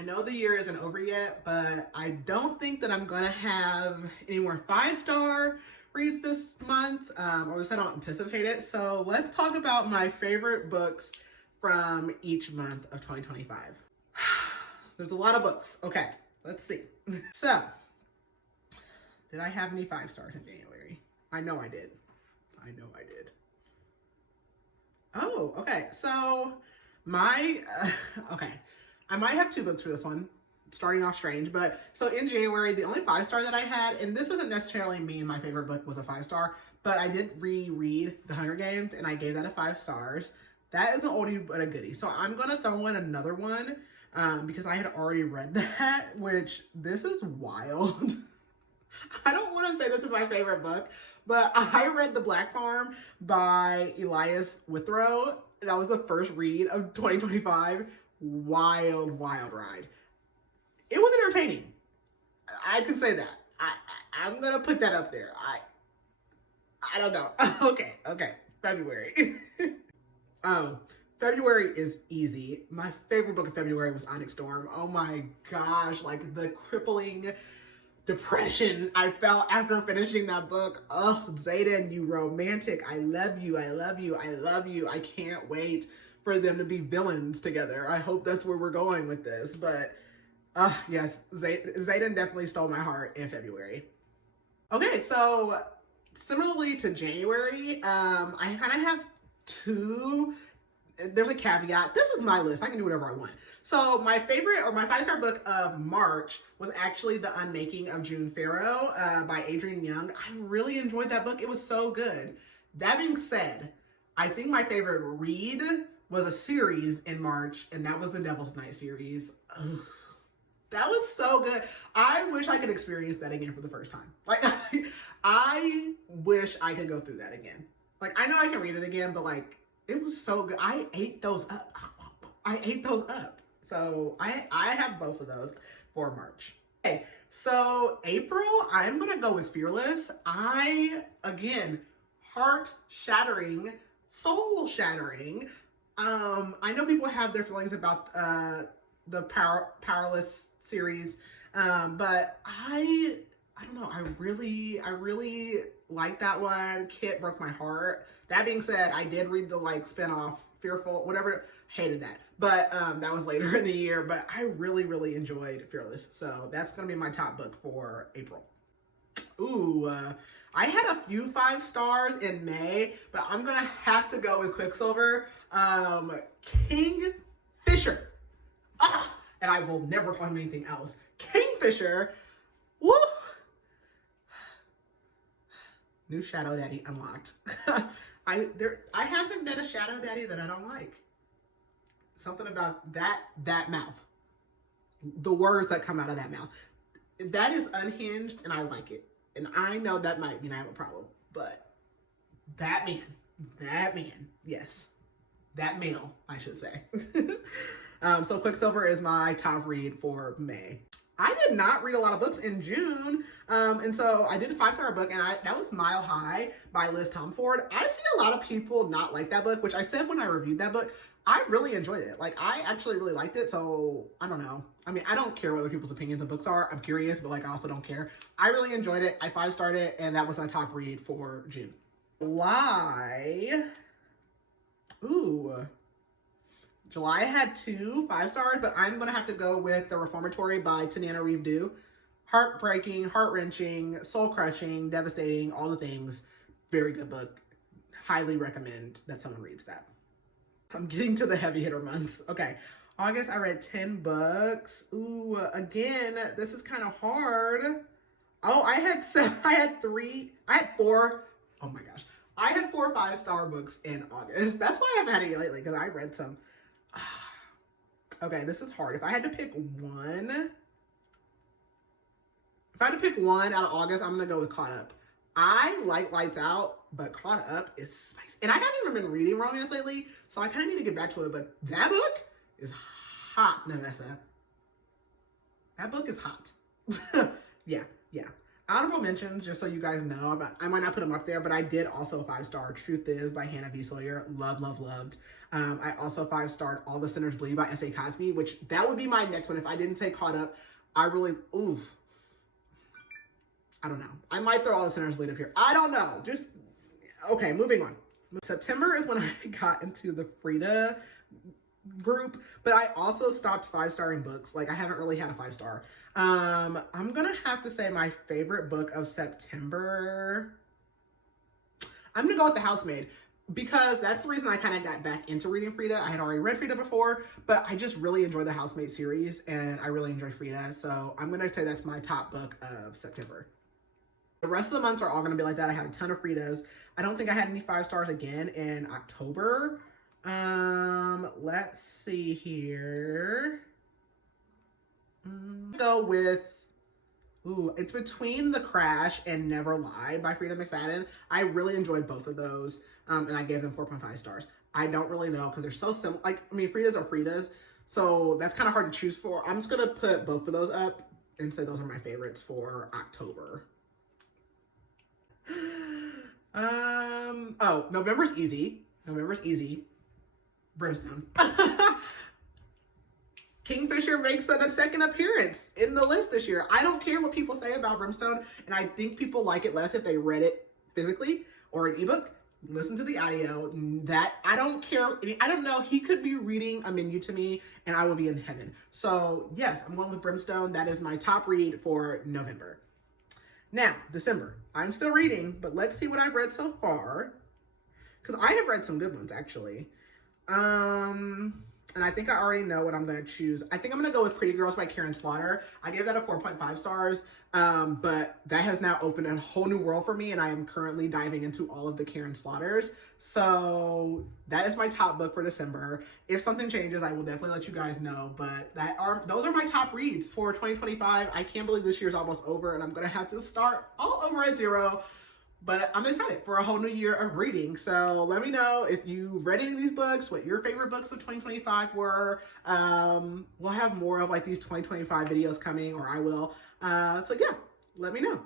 I know the year isn't over yet, but I don't think that I'm gonna have any more 5-star reads this month, or at least I don't anticipate it. So let's talk about my favorite books from each month of 2025. There's a lot of books. Okay, let's see. So, did I have any 5-stars in January? I know I did. Oh, okay. So okay. I might have 2 books for this one, starting off strange, but so in January, the only 5-star that I had, and this doesn't necessarily mean my favorite book was a 5-star, but I did reread The Hunger Games and I gave that a 5 stars. That is an oldie but a goodie. So I'm gonna throw in another one because I had already read that, which this is wild. I don't want to say this is my favorite book, but I read The Black Farm by Elias Withrow. That was the first read of 2025. Wild ride. It was entertaining. I can say that. I'm gonna put that up there. I don't know. Okay. February. Oh, February is easy. My favorite book of February was Onyx Storm. Oh my gosh, like the crippling depression I felt after finishing that book. Oh, Xaden, you romantic. I love you. I can't wait for them to be villains together. I hope that's where we're going with this. But yes, Xaden definitely stole my heart in February. Okay, so similarly to January, I kind of have 2. There's a caveat. This is my list. I can do whatever I want. So my favorite or my 5-star book of March was actually The Unmaking of June Farrow by Adrienne Young. I really enjoyed that book. It was so good. That being said, I think my favorite read was a series in March, and that was the Devil's Night series. Ugh. That was so good. I wish I could experience that again for the first time. Like, I wish I could go through that again. Like, I know I can read it again, but like, it was so good. I ate those up. So I have both of those for March. Okay, so April, I'm gonna go with Fearless. Again, heart-shattering, soul-shattering. I know people have their feelings about the Powerless series, but I don't know. I really like that one. Kit broke my heart. That being said, I did read the spinoff Fearful, whatever. Hated that, but that was later in the year. But I really enjoyed Fearless, so that's gonna be my top book for April. Ooh, I had a few 5 stars in May, but I'm gonna have to go with Quicksilver. Kingfisher. And I will never call him anything else. Kingfisher. Woo! New Shadow Daddy unlocked. I haven't met a Shadow Daddy that I don't like. Something about that mouth. The words that come out of that mouth. That is unhinged and I like it. And I know that might mean I have a problem, but that man, yes. That male, I should say. So Quicksilver is my top read for May. I did not read a lot of books in June, and so I did a 5-star book, and that was Mile High by Liz Tomford. I see a lot of people not like that book, which I said when I reviewed that book. I really enjoyed it. Like, I actually really liked it, so I don't know. I mean, I don't care what other people's opinions of books are. I'm curious, but I also don't care. I really enjoyed it. I 5-starred it, and that was my top read for June. July. Ooh. July had 2 5-stars, but I'm going to have to go with The Reformatory by Tanana Reeve Dew. Heartbreaking, heart-wrenching, soul-crushing, devastating, all the things. Very good book. Highly recommend that someone reads that. I'm getting to the heavy hitter months. Okay. August, I read 10 books. Ooh, again, this is kind of hard. Oh, I had 4. Oh my gosh. I had 4 5-star books in August. That's why I haven't had any lately, because I read some. Okay, this is hard. If I had to pick one out of August, I'm gonna go with Caught Up. I like Lights Out, but Caught Up is spicy. And I haven't even been reading romance lately, so I kind of need to get back to it. But that book is hot, Nevessa. That book is hot. Yeah. Honorable mentions, just so you guys know, I might not put them up there, but I did also 5-star Truth Is by Hannah V. Sawyer. Loved. I also 5-starred All the Sinners Bleed by S.A. Cosby, which that would be my next one. If I didn't say Caught Up, I really, I don't know. I might throw All the Sinners Bleed up here. I don't know. Just, okay, moving on. September is when I got into the Frida group, but I also stopped 5-starring books. Like, I haven't really had a 5-star. I'm gonna have to say my favorite book of September, I'm gonna go with The Housemaid, because that's the reason I kind of got back into reading Frida. I had already read Frida before, but I just really enjoy the Housemaid series, and I really enjoy Frida, so I'm gonna say that's my top book of September. The rest of the months are all gonna be like that. I have a ton of Fridas. I don't think I had any 5-stars again in October. Let's see here. Go with, it's between The Crash and Never Lie by Freida McFadden. I really enjoyed both of those, and I gave them 4.5 stars. I don't really know, because they're so similar. Like, I mean, Fridas are Fridas, so that's kind of hard to choose for. I'm just gonna put both of those up and say those are my favorites for October. November's easy. Brimstone. Kingfisher makes a second appearance in the list this year. I don't care what people say about Brimstone, and I think people like it less if they read it physically or an ebook. Listen to the audio. That, I don't care. I don't know. He could be reading a menu to me and I will be in heaven. So yes, I'm going with Brimstone. That is my top read for November. Now, December. I'm still reading, but let's see what I've read so far, because I have read some good ones, actually. And I think I already know what I'm going to choose. I think I'm going to go with Pretty Girls by Karen Slaughter. I gave that a 4.5 stars, but that has now opened a whole new world for me, and I am currently diving into all of the Karen Slaughters. So that is my top book for December. If something changes, I will definitely let you guys know, but those are my top reads for 2025. I can't believe this year's almost over, and I'm going to have to start all over at zero. But I'm excited for a whole new year of reading. So let me know if you read any of these books, what your favorite books of 2025 were. We'll have more of like these 2025 videos coming, or I will. So yeah, let me know.